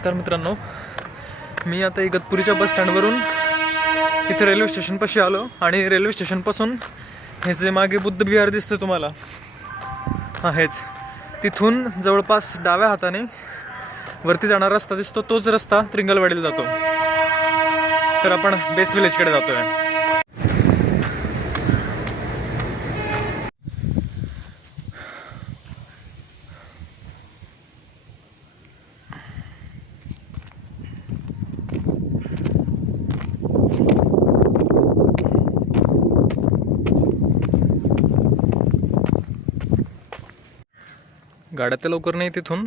नमस्कार मित्रांनो, मी आता इगतपुरीच्या बस स्टँडवरून इथे रेल्वे स्टेशनपाशी आलो आणि रेल्वे स्टेशनपासून हे जे मागे बुद्ध विहार दिसतं तुम्हाला, हां हेच, तिथून जवळपास डाव्या हाताने वरती जाणारा रस्ता दिसतो, तोच रस्ता त्रिंगलवाडीला जातो. तर आपण बेस विलेजकडे जातो आहे. गाड्या तर लवकर नाही तिथून,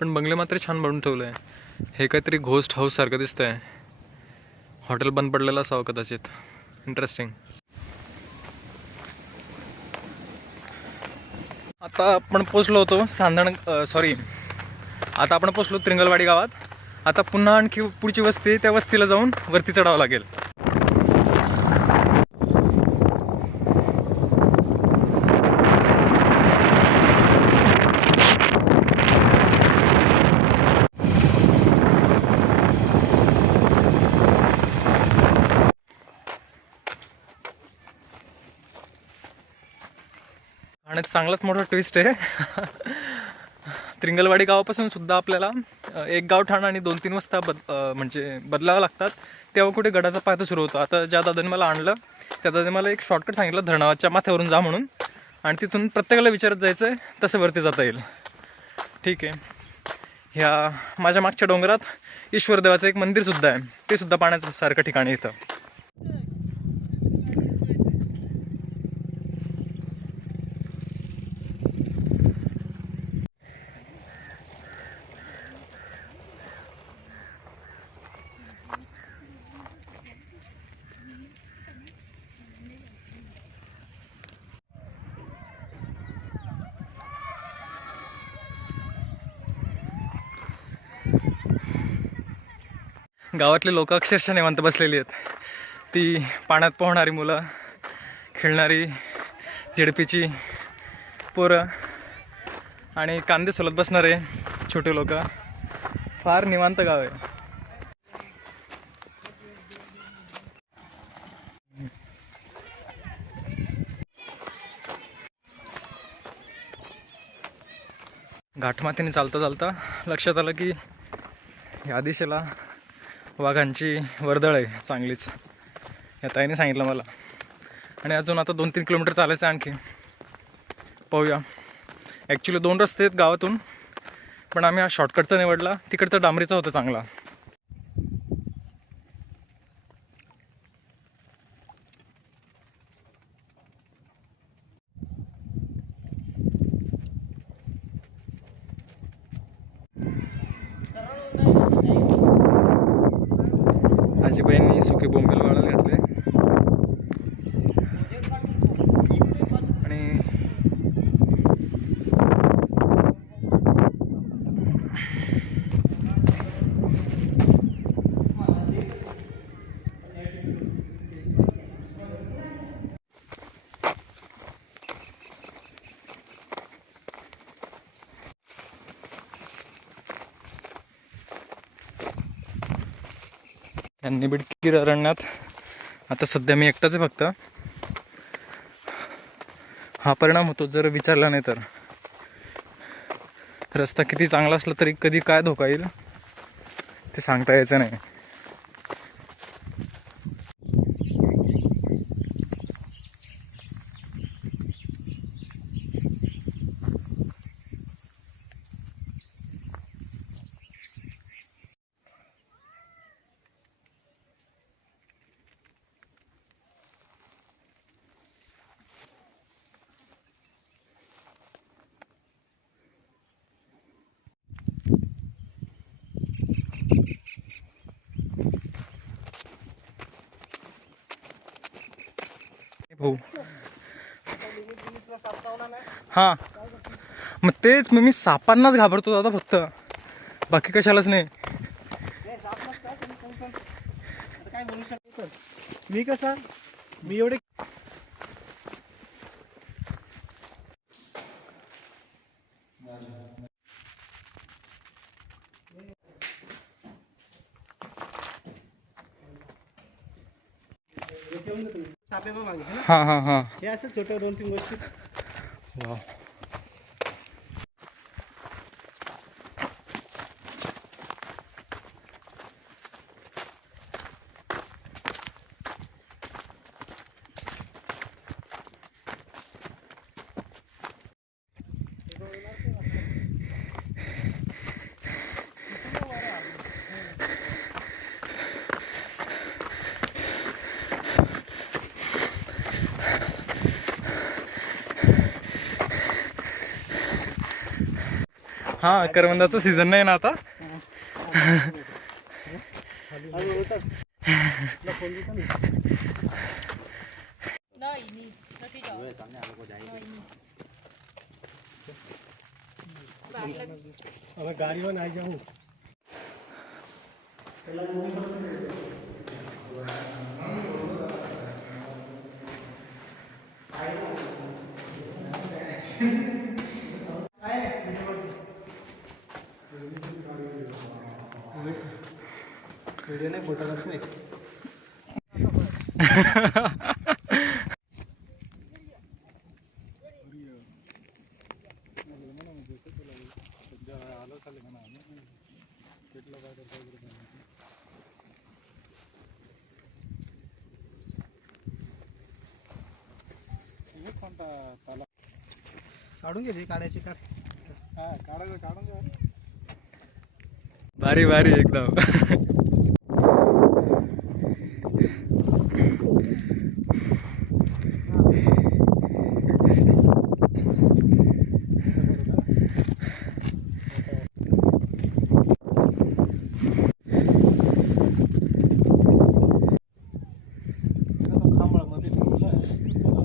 पण बंगले मात्र छान बनवून ठेवलं आहे. हे काहीतरी घोस्ट हाऊस सारखं दिसतं आहे. हॉटेल बंद पडलेलं असावं कदाचित. इंटरेस्टिंग. आता आपण पोचलो होतो आता आपण पोचलो त्रिंगलवाडी गावात. आता पुन्हा आणखी पुढची वस्ती आहे, त्या वस्तीला जाऊन वरती चढावं लागेल. आणि चांगलाच मोठा ट्विस्ट आहे. त्रिंगलवाडी गावापासून सुद्धा आपल्याला एक गावठाण आणि 2-3 वस्त्या म्हणजे बदलावं लागतात, तेव्हा कुठे गडाचा पायथा सुरू होतो. आता ज्या दादाने मला आणलं त्या दादाने मला एक शॉर्टकट सांगितलं, धरणाच्या माथ्यावरून जा म्हणून, आणि तिथून प्रत्येकाला विचारत जायचं आहे, तसं वरती जाता येईल. ठीक आहे. ह्या माझ्या मागच्या डोंगरात ईश्वरदेवाचं एक मंदिरसुद्धा आहे, ते सुद्धा पाण्याचं सारखं ठिकाणी इथं. गावातले लोक अक्षरशः निवांत बसलेली आहेत. ती पाण्यात पोहणारी मुलं, खेळणारी झेडपीची पोरं आणि कांदे सोलत बसणारे छोटे लोक. फार निवांत गाव आहे. घाटमातीने चालता चालता लक्षात आलं की या दिशेला वाघांची वर्दळ आहे चांगलीच. या ताईने सांगितलं मला. आणि अजून आता 2-3 किलोमीटर चालायचं आणखी. पाहूया. ॲक्च्युली 2 रस्ते आहेत गावातून, पण आम्ही हा शॉर्टकटचा निवडला. तिकडचा डांबरीचा होता चांगला. आजीबाईंनी सुके बोंबील वाळायला घातले आणि यांनी बिडकीर अरण्यात आता सध्या मी एकटाच आहे फक्त. हा परिणाम होतो जर विचारला नाही तर. रस्ता किती चांगला असला तरी कधी काय धोका येईल ते सांगता यायचं नाही. भाऊ हां, मग तेच मी सापांनाच घाबरतो दादा, फक्त बाकी कशालाच नाही. मी एवढे हां हां हां. हे असं छोट्या 2-3 गोष्टी. वाव. हां, करवंदाचं सीझन नाही ना आता. गाडीवर नाही जाऊ. व्हिडिओ नाही, फोटो काढतोय. काढून घे, काढायचे काढ. हा, काढून घे. भारी भारी एकदम.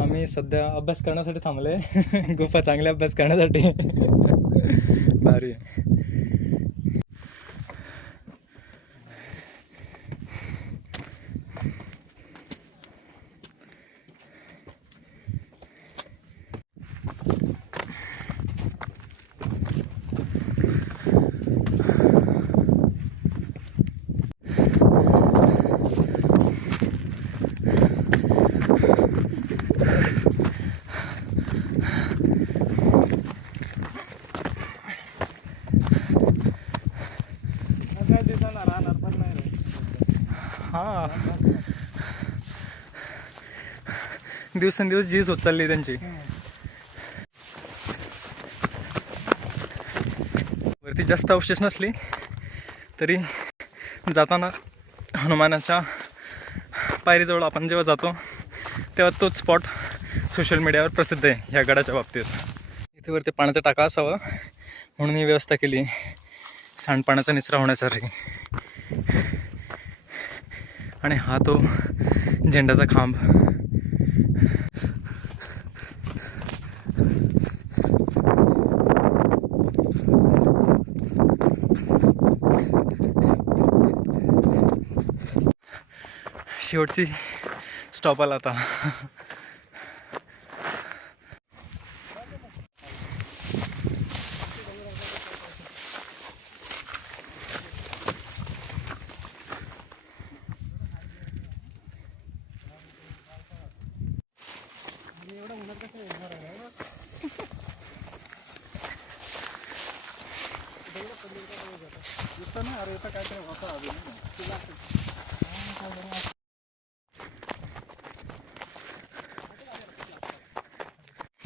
आम्ही सध्या अभ्यास करण्यासाठी थांबले. गुफा चांगले अभ्यास करण्यासाठी. भारी. हां, दिवसेंदिवस झीज होत चालली त्यांची. वरती जास्त अवशेष नसली तरी जाताना हनुमानाच्या पायरीजवळ आपण जेव्हा जातो तेव्हा तोच स्पॉट सोशल मीडियावर प्रसिद्ध आहे ह्या गडाच्या बाबतीत. इथे वरती पाण्याचा टाका असावा म्हणून ही व्यवस्था केली सांडपाण्याचा निचरा होण्यासाठी. आणि हा तो झेंडाचा खांब. शेवटची स्टॉप आला आता.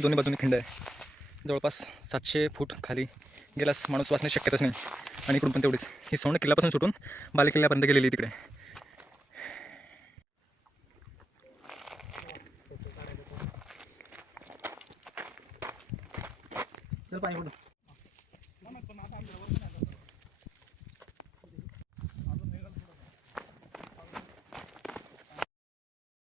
दोन्ही बाजूने खिंड आहे. जवळपास 700 फूट खाली गेल्यास माणूस वाचण्याची शक्यताच नाही. आणि इकडून पण तेवढीच. ही सोंड किल्ल्यापासून सुटून बाले किल्ल्यापर्यंत गेलेली तिकडे. चल पाणी